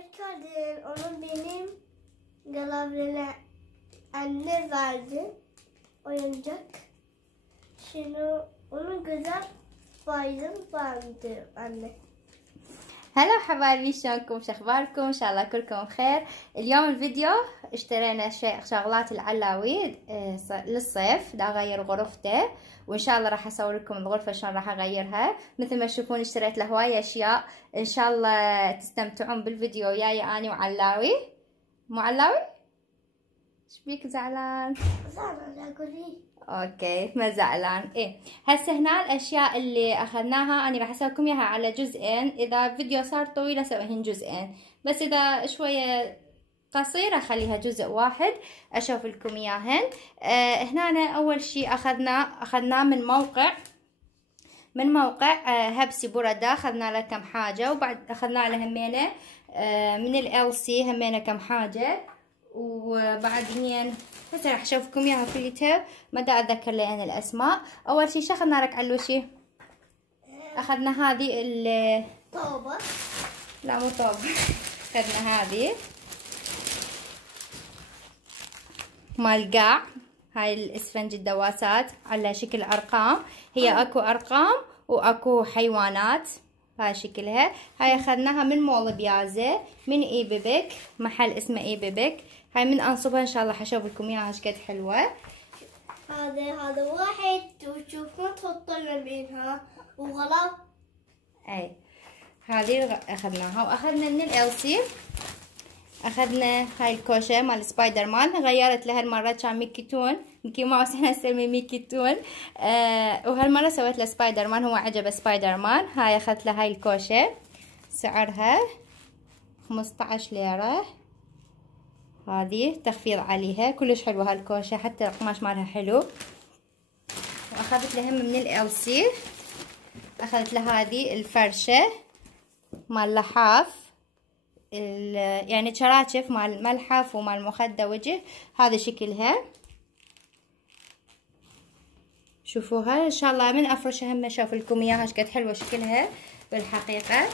Hoş geldin. Onu benim galavriyle anne verdi. Oyuncak. Şimdi onu güzel baydım vardı anne. هلا حبايبي، شلونكم؟ شو اخباركم؟ ان شاء الله كلكم بخير. اليوم الفيديو اشترينا شغلات العلاوي للصيف، دا اغير غرفته، وان شاء الله راح اسوي لكم الغرفه شلون راح اغيرها. مثل ما تشوفون اشتريت له هوايه اشياء، ان شاء الله تستمتعون بالفيديو وياي اني وعلاوي. مو علاوي؟ ايش بيك زعلان؟ زعلان اقولي اوكي ما زعلان. ايه هسه هنا الاشياء اللي اخذناها انا راح اسويكم اياها على جزئين، اذا الفيديو صار طويل اسويهن جزئين، بس اذا شويه قصير اخليها جزء واحد اشوف لكم اياهن. هنا اول شيء اخذناه من موقع هبسي بوردا، اخذنا له كم حاجه، وبعد اخذنا له همينه من ال سي همينه كم حاجه، وبعدين هسه راح اشوفكم اياها كليتها، ما دا اتذكر لان الاسماء. اول شي شو اخذنا لك علوشي؟ اخذنا هذه طوبة. لا مو طوبة اخذنا هذه مال قاع، هاي الاسفنج الدواسات على شكل ارقام، هي اكو ارقام واكو حيوانات، هاي شكلها. هاي اخذناها من مول بيازا، من اي بيبك، محل اسمه اي بيبك. هاي من انصبها ان شاء الله حشوف لكم اياها ايش قد حلوه. هذا واحد، وتشوفون تحطون بينها وغلط. اي هذه اخذناها. واخذنا من ال سي اخذنا هاي الكوشه مال سبايدر مان، غيرت لها المره كان ميكي ماوس، احنا نسميه ميكي تون، وهالمره سويت له سبايدر مان، هو عجبه سبايدر مان. هاي اخذت له هاي الكوشه، سعرها 15 ليره، هذه تخفيض عليها، كلش حلوه هالكوشه، حتى القماش مالها حلو. واخذت لهم من ال سي اخذت له هذه الفرشه مال لحاف، يعني شراشف مال ملحف ومال مخده وجه، هذا شكلها، شوفوها ان شاء الله من افرشها هم اشوف لكم اياها ايش قد حلوه شكلها بالحقيقه.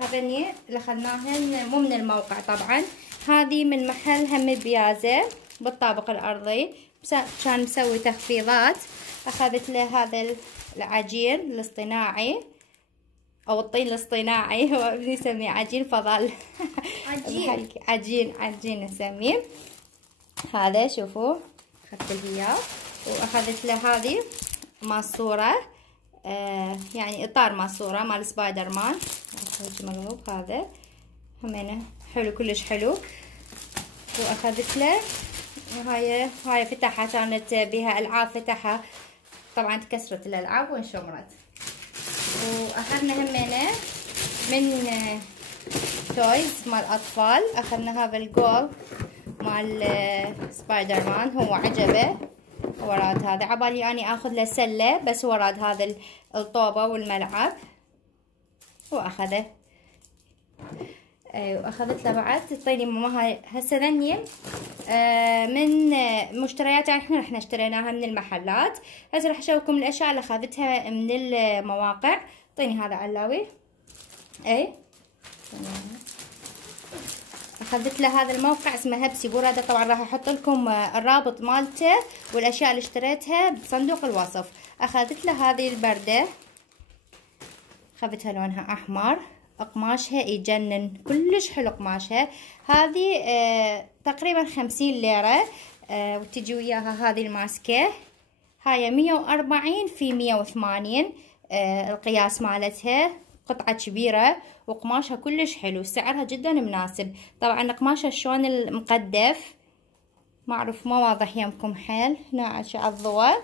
هذني اللي اخذناهن مو من الموقع طبعا، هذه من محل هم بيازا بالطابق الارضي، كان مسوي تخفيضات. اخذت له هذا العجين الاصطناعي او الطين الاصطناعي، هو ابني يسميه عجين فضل عجين نسميه. هذا شوفوا اخذت له اياه. واخذت له هذه ماسوره، يعني اطار ماسوره مال سبايدر مان مقلوب، هذا همينه حلو كلش حلو. واخذت له هاي فتحها، كانت بها العاب فتحها، طبعا تكسرت الالعاب وانشمرت. واخذنا همينه من تويز مال اطفال، اخذنا هذا الجول مال سبايدر مان، هو عجبه، وراد هذا عبالي اني اخذ له سله، بس وراد هذا الطوبه والملعب واخذه. واخذت له بعد تعطيني ماما هاي هسه ذني من مشتريات احنا اشتريناها من المحلات. هسه راح اشوفكم الاشياء اللي اخذتها من المواقع. اعطيني هذا علاوي. اي اخذت له هذا الموقع اسمه هبسي بوردا، طبعا راح احط لكم الرابط مالته والاشياء اللي اشتريتها بصندوق الوصف. اخذت له هذه البرده، اخذتها لونها احمر، قماشها يجنن كلش حلو قماشها. هذه تقريبا 50 ليره، وتجي وياها هذه الماسكه، هاي 140 في 180 القياس مالتها، قطعه كبيره وقماشها كلش حلو، سعرها جدا مناسب. طبعا قماشها شلون المقدف ما اعرف، ما واضح يمكم حيل هنا على الضوء.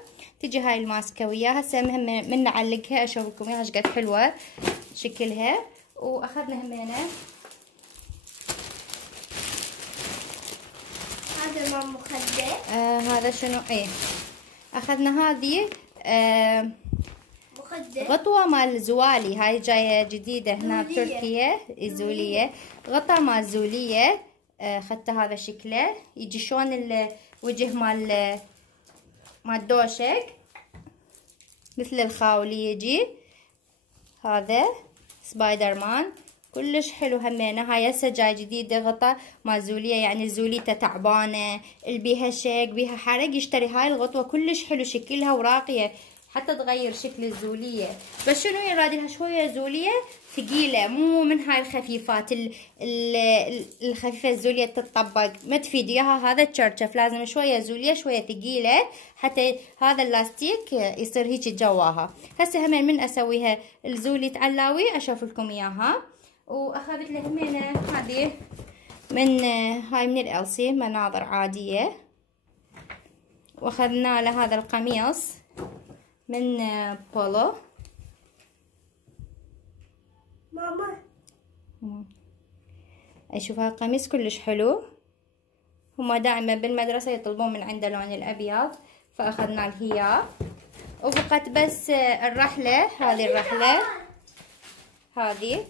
تجي هاي الماسكه وياها، هسه من نعلقها اشوف لكم اياها ايش قد حلوه شكلها. واخذنا همينه هذا مال مخدة. هذا شنو؟ ايه اخذنا هذه مخدة غطوه مال زوالي، هاي جايه جديده هنا بتركيا، زوليه، غطا مال زوليه. اخذت هذا شكله، يجي شلون الوجه مال دوشك مثل الخاولي، يجي هذا سبايدر مان كلش حلو همينه. هاي هسه جاي جديده غطا مال زوليه، يعني زوليته تعبانه اللي بيها شيك بيها حرق يشتري هاي الغطوه، كلش حلو شكلها وراقيه حتى تغير شكل الزوليه. بس شنو يراد لها شويه زوليه ثقيله، مو من هاي الخفيفات الخفيفه الزوليه تتطبق، ما تفيد اياها هذا الشرشف، لازم شويه زوليه شويه ثقيله حتى هذا اللاستيك يصير هيك جواها. هسه همين من اسويها الزولية علاوي اشوف لكم اياها. واخذت لي همين هذه من هاي من الالسي مناظر عاديه، واخذنا له هذا القميص من بولو. ماما اشوف هذا القميص كلش حلو، هما دائما بالمدرسة يطلبون من عنده لون الابيض فاخذنا له اياه. وبقت بس الرحلة، هذه الرحلة هذه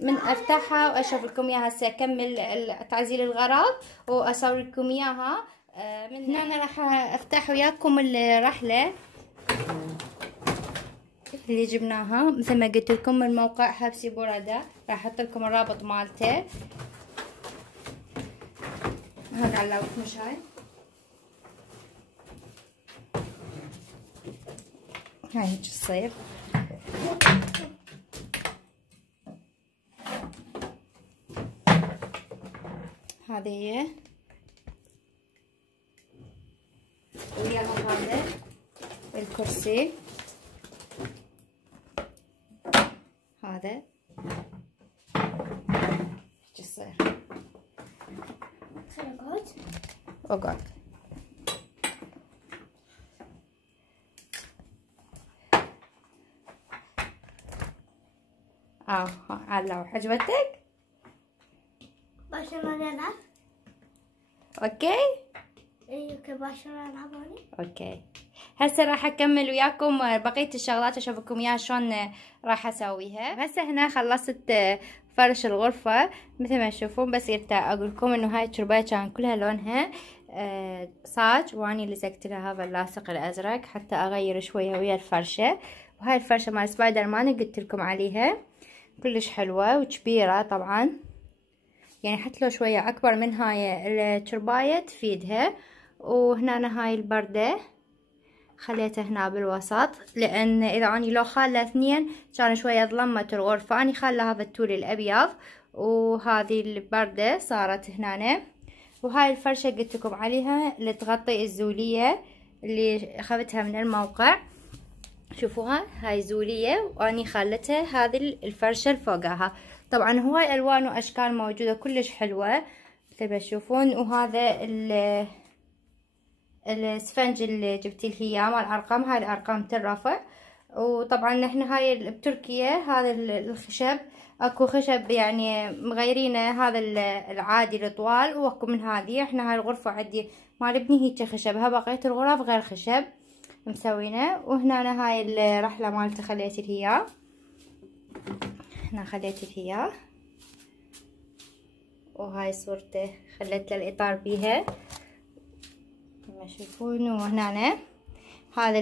من افتحها واشوف لكم اياها. هسه اكمل تعزيل الغراض واسوي لكم اياها. من هنا انا راح افتح وياكم الرحلة اللي جبناها مثل ما قلت لكم من موقع هبسي بوردا، راح احط لكم الرابط مالته. هذا على مش هاي هيك تصير. هذه هي وياها هذا الكرسي، هذا ايش يصير. اقعد على عجبتك؟ باشا نلعب. اوكي ايوه باشا نلعب. اوكي هسه راح اكمل وياكم بقيه الشغلات اشوفكم اياها شلون راح اسويها. هسه هنا خلصت فرش الغرفه مثل ما تشوفون، بس قلت اقول لكم انه هاي التربايه كان كلها لونها صاج، واني لزقت لها هذا اللاصق الازرق حتى اغير شويه ويا الفرشه. وهاي الفرشه مال سبايدر مان قلت لكم عليها كلش حلوه وكبيره طبعا، يعني حتى لو شويه اكبر من هاي التربايه تفيدها. وهنا أنا هاي البردة خليتها هنا بالوسط، لان اذا اني لو خالة اثنين كان شوية ظلمت الغرفة، اني خالة هذا التول الابيض. وهذه البردة صارت هنا. وهاي الفرشة قلت لكم عليها اللي تغطي الزولية اللي اخذتها من الموقع، شوفوها هاي زولية واني خلتها هذه الفرشة الفوقها. طبعا هواي الوان واشكال موجودة كلش حلوة مثل ما تشوفون. وهذا السفنج اللي جبتي لي اياه مال ارقام، هاي الارقام الرفع. وطبعا احنا هاي بتركيا هذا الخشب اكو خشب يعني مغيرينه، هذا العادي الطوال واكو من هذه. احنا هاي الغرفة عندي مال ابني هيك خشبها، بقية الغرف غير خشب مسوينه. وهنا أنا هاي الرحلة مالته خليت لي اياه، هنا خليت لي اياه. وهاي صورته خليت له الاطار بيها كما تشوفون. وهنا هذا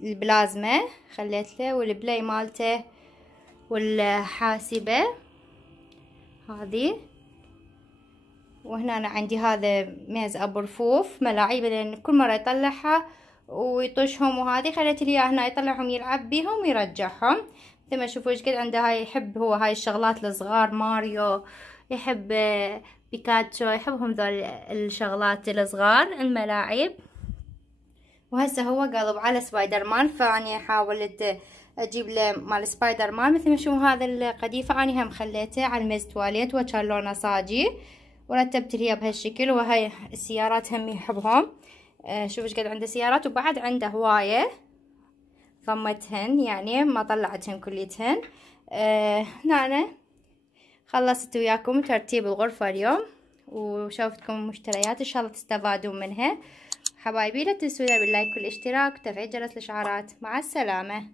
البلازما خليت له، والبلاي مالته والحاسبة هذه. وهنا أنا عندي هذا ميز ابو رفوف ملاعيبه، لان كل مرة يطلعها ويطشهم، وهذه خليت لي هنا يطلعهم يلعب بيهم ويرجعهم. مثل ما تشوفوا ايش قد عنده هاي، يحب هو هاي الشغلات الصغار، ماريو يحب، بيكاتشو يحبهم ذول الشغلات الصغار الملاعب. وهسه هو قلب على سبايدر مان، فاني حاولت اجيب له مال سبايدر مان. مثل ما تشوفون هذا القديفه اني هم خليته على الميز تواليت وكان لونه صاجي، ورتبت لي بهالشكل. وهاي السيارات هم يحبهم، شوف ايش قد عنده سيارات. وبعد عنده هوايه ضمتهن يعني ما طلعتهن كليتهن. هنا خلصت وياكم ترتيب الغرفة اليوم، وشوفتكم مشتريات ان شاء الله تستفادون منها. حبايبي لا تنسونا باللايك والاشتراك وتفعيل جرس الاشعارات. مع السلامة.